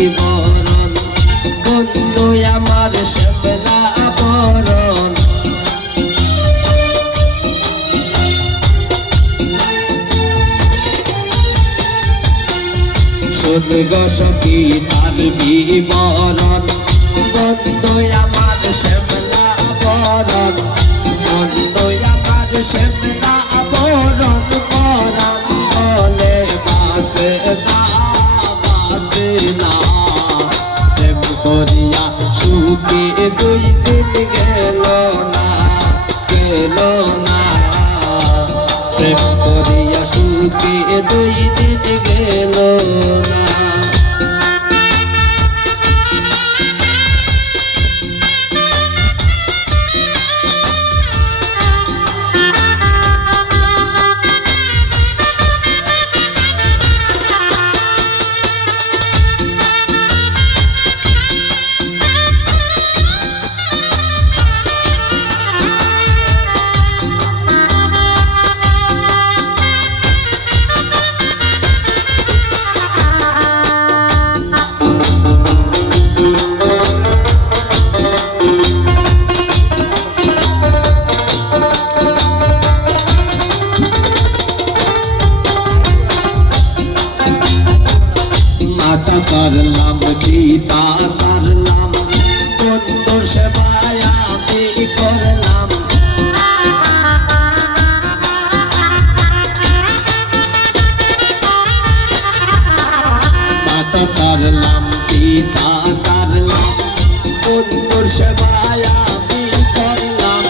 বিবরণ বন্ধু আমার শ্যামলা বরণ সঙ্গ সখী তার বিবরণ বন্ধু আমার শ্যামলা বরণ বন্ধু আমার বরণ বরণ দুই দিন গেল না গেল না। প্রেম করিয়া সুখে দুই দিন গেল না। মাতা সারলাম পিতা সারলাম। বন্ধুর সেবায় আমি করলাম। মাতা সারলাম পিতা সারলাম। বন্ধুর সেবায় আমি করলাম।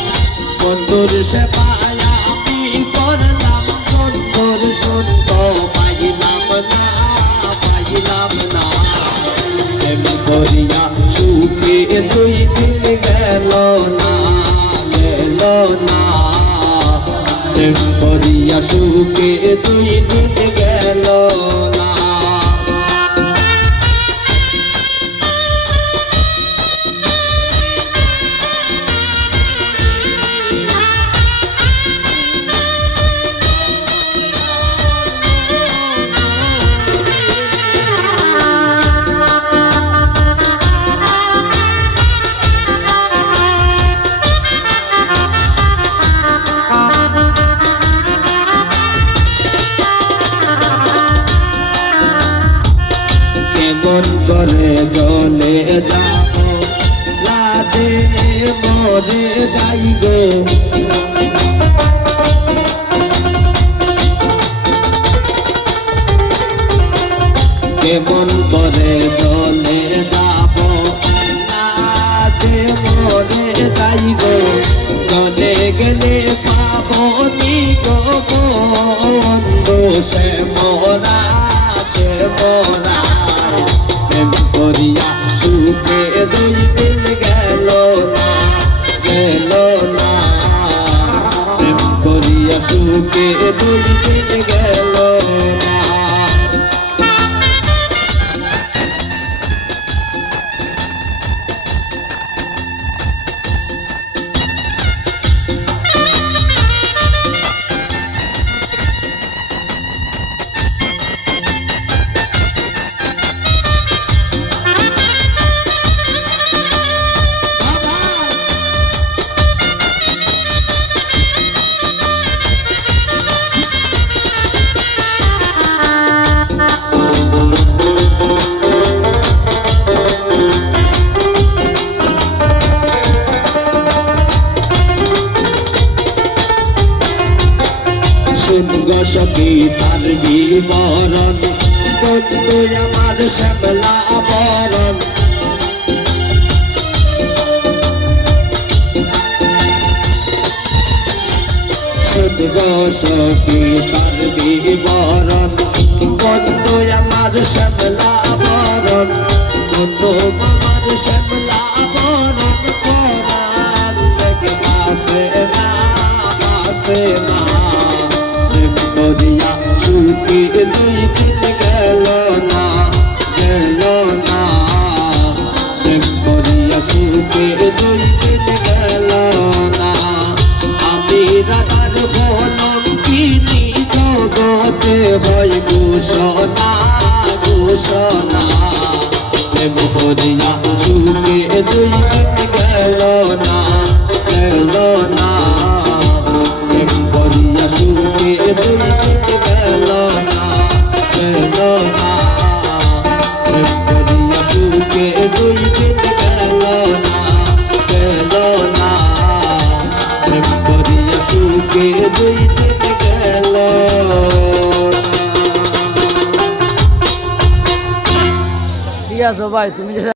বন্ধুর সেবায় আমি করলাম। বন্ধুর সুন্দর না প্রেম করিয়া সুখে দুই দিন গেল। না করে জলে যাব। লাজে মরে যাই গো। কেমন করে জলে যাব? লাজে মরে যাই গো। জলে গেলে সখী তার বিবরণ বন্ধু আমার শ্যামলা বরণ সদ্গ সখী তার বিবরণ বন্ধু আমার শ্যামলা বরণ বন্ধু আমার শ্যামলা বরণ করিয়া দুই দিন গেল না গেল না। প্রেম করিয়া সুখী দুই দিন গেল না। আমি রাধার বলম কিনি জগতে, হয় ঘোষণা ঘোষণা। প্রেম করিয়া সুখে দুই দিন আছে ভাই তুমি